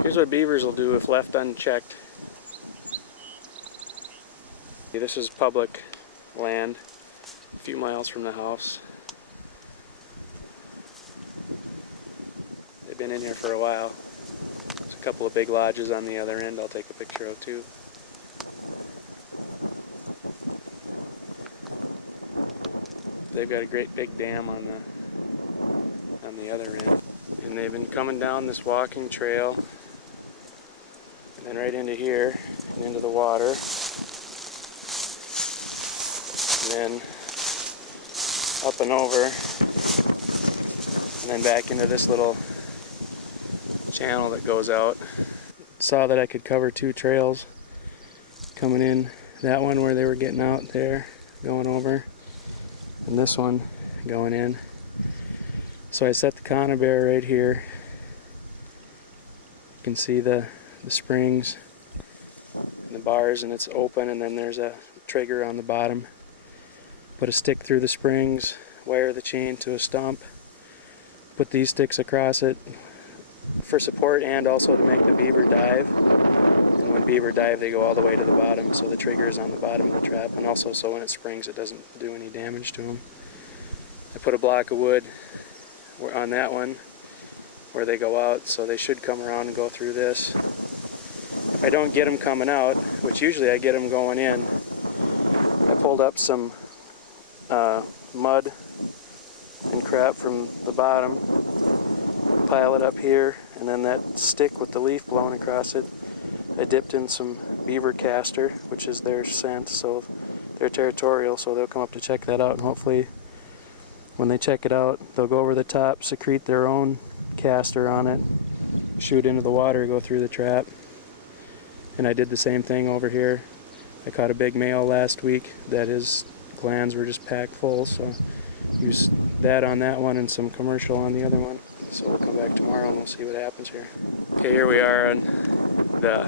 Here's what beavers will do if left unchecked. This is public land, a few miles from the house. They've been in here for a while. There's a couple of big lodges on the other end I'll take a picture of too. They've got a great big dam on the other end. And they've been coming down this walking trail and then right into here and into the water. And then up and over and then back into this little channel that goes out. Saw that I could cover two trails coming in. That one where they were getting out there, going over, and this one going in. So I set the conibear right here. You can see the springs and the bars, and it's open, and then there's a trigger on the bottom. Put a stick through the springs, wire the chain to a stump, put these sticks across it for support and also to make the beaver dive. And when beaver dive, they go all the way to the bottom, so the trigger is on the bottom of the trap, and also so when it springs it doesn't do any damage to them. I put a block of wood on that one where they go out, so they should come around and go through this. If I don't get them coming out, which usually I get them going in, I pulled up some mud and crap from the bottom, pile it up here, and then that stick with the leaf blowing across it, I dipped in some beaver castor, which is their scent, so they're territorial, so they'll come up to check that out, and hopefully when they check it out, they'll go over the top, secrete their own castor on it, shoot into the water, go through the trap. And I did the same thing over here. I caught a big male last week that his glands were just packed full, so use that on that one and some commercial on the other one. So we'll come back tomorrow and we'll see what happens here. Okay, here we are on the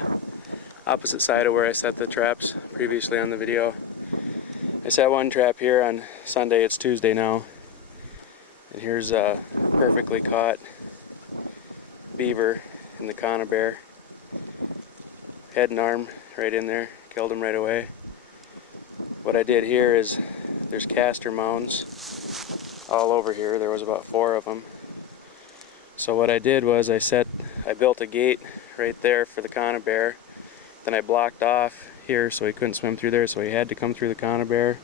opposite side of where I set the traps previously on the video. I set one trap here on Sunday, it's Tuesday now. And here's a perfectly caught beaver in the conibear. Head and arm right in there, killed him right away. What I did here is there's castor mounds all over here. There was about 4 of them. So what I did was I built a gate right there for the conibear. Then I blocked off here so he couldn't swim through there, so he had to come through the conibear.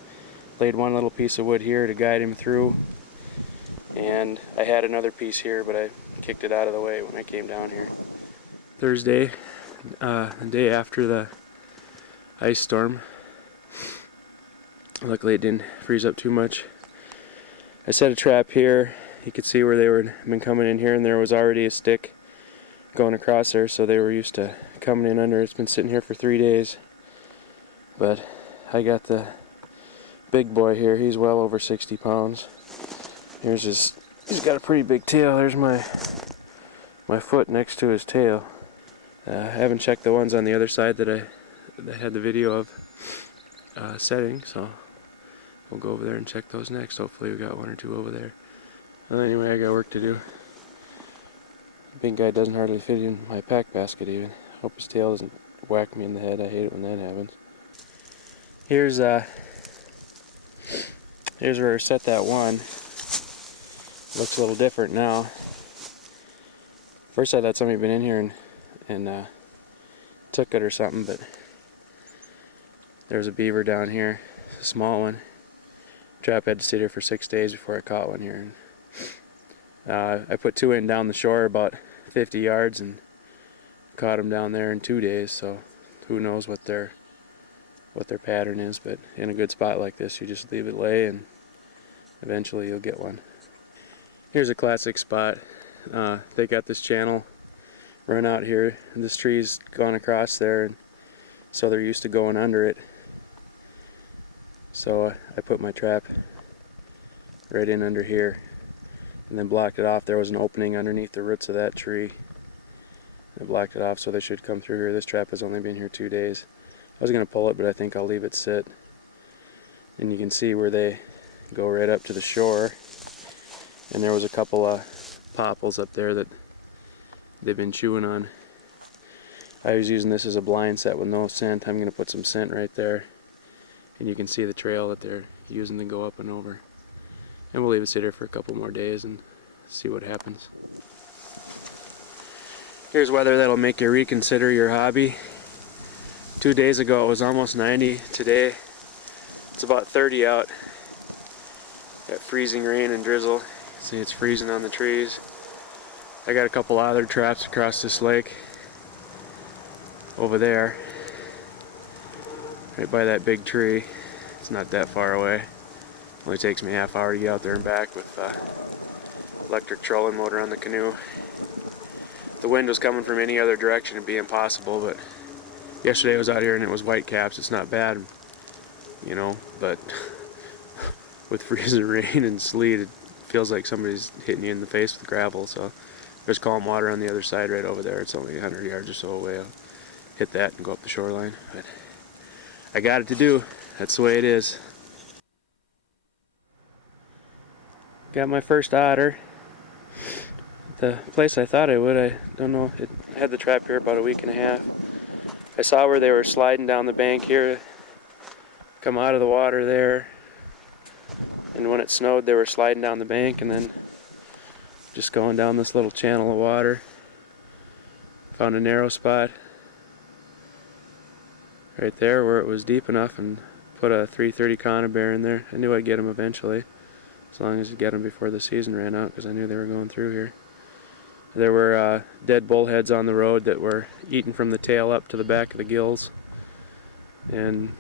Laid one little piece of wood here to guide him through. And I had another piece here, but I kicked it out of the way when I came down here. Thursday, the day after the ice storm. Luckily it didn't freeze up too much. I set a trap here. You could see where they were been coming in here, and there was already a stick going across there, so they were used to coming in under. It's been sitting here for 3 days. But I got the big boy here. He's well over 60 pounds. He's got a pretty big tail. There's my foot next to his tail. I haven't checked the ones on the other side that I had the video of setting, so we'll go over there and check those next. Hopefully we got 1 or 2 over there. Well, anyway, I got work to do. The big guy doesn't hardly fit in my pack basket even. Hope his tail doesn't whack me in the head. I hate it when that happens. Here's where I set that one. Looks a little different now. First I thought somebody had been in here and took it or something, but there's a beaver down here, a small one. Trap had to sit here for 6 days before I caught one here. I put 2 in down the shore about 50 yards and caught them down there in 2 days, so who knows what their pattern is, but in a good spot like this you just leave it lay and eventually you'll get one. Here's a classic spot. They got this channel run out here, and this tree's gone across there, and so they're used to going under it. So I put my trap right in under here and then blocked it off. There was an opening underneath the roots of that tree. I blocked it off so they should come through here. This trap has only been here 2 days. I was going to pull it, but I think I'll leave it sit. And you can see where they go right up to the shore. And there was a couple of popples up there that they've been chewing on. I was using this as a blind set with no scent. I'm going to put some scent right there, and you can see the trail that they're using to go up and over. And we'll leave it sit here for a couple more days and see what happens. Here's weather that'll make you reconsider your hobby. 2 days ago it was almost 90. Today it's about 30 out. Got freezing rain and drizzle. See, it's freezing on the trees. I got a couple other traps across this lake over there, right by that big tree. It's not that far away. Only takes me a half hour to get out there and back with electric trolling motor on the canoe. If the wind was coming from any other direction, it'd be impossible, but yesterday I was out here and it was whitecaps. It's not bad, you know, but with freezing rain and sleet, it feels like somebody's hitting you in the face with gravel. So there's calm water on the other side right over there. It's only 100 yards or so away. I'll hit that and go up the shoreline. But I got it to do. That's the way it is. Got my first otter. The place I thought I would, I don't know. I had the trap here about a week and a half. I saw where they were sliding down the bank here, come out of the water there, and when it snowed they were sliding down the bank and then just going down this little channel of water. Found a narrow spot right there where it was deep enough and put a 330 conibear in there. I knew I'd get them eventually, as long as you get them before the season ran out, because I knew they were going through here. There were dead bullheads on the road that were eaten from the tail up to the back of the gills, and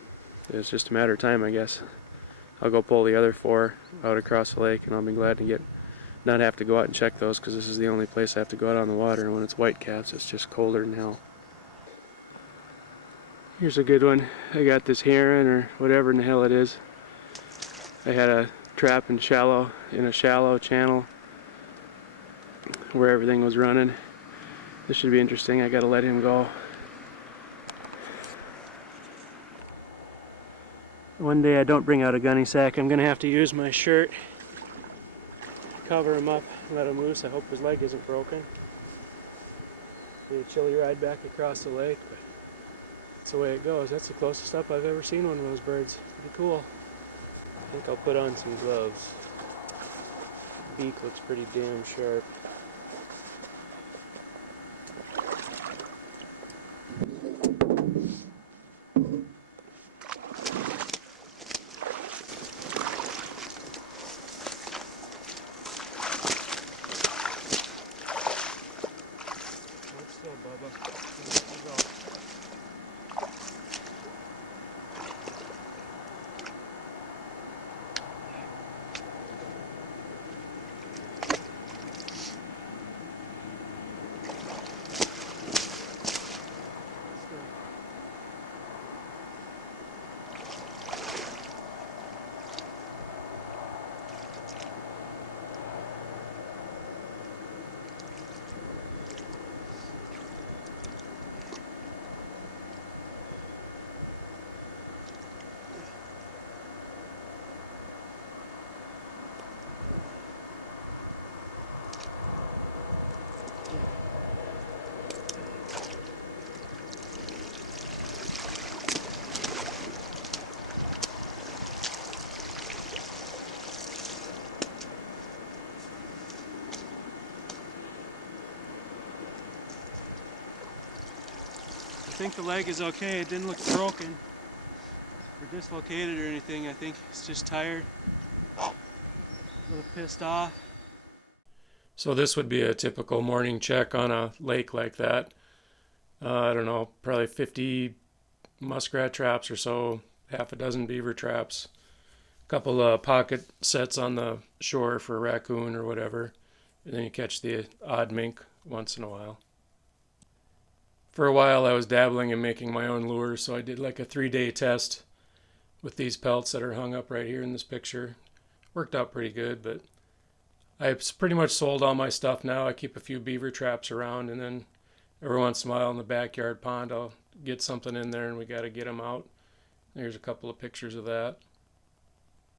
it was just a matter of time, I guess. I'll go pull the other 4 out across the lake, and I'll be glad to not have to go out and check those, because this is the only place I have to go out on the water, and when it's whitecaps it's just colder than hell. Here's a good one. I got this heron or whatever in the hell it is. I had a trap in a shallow channel where everything was running. This should be interesting. I gotta let him go. One day I don't bring out a gunny sack. I'm gonna have to use my shirt, cover him up, let him loose. I hope his leg isn't broken. Be a chilly ride back across the lake, but that's the way it goes. That's the closest up I've ever seen one of those birds. Pretty cool. I think I'll put on some gloves. The beak looks pretty damn sharp. Still, Bubba. There you go. I think the leg is okay. It didn't look broken or dislocated or anything. I think it's just tired, a little pissed off. So this would be a typical morning check on a lake like that. I don't know, probably 50 muskrat traps or so, half a dozen beaver traps, a couple of pocket sets on the shore for a raccoon or whatever, and then you catch the odd mink once in a while. For a while I was dabbling in making my own lures, so I did like a 3-day test with these pelts that are hung up right here in this picture. Worked out pretty good, but I've pretty much sold all my stuff now. I keep a few beaver traps around, and then every once in a while in the backyard pond I'll get something in there and we got to get them out. There's a couple of pictures of that.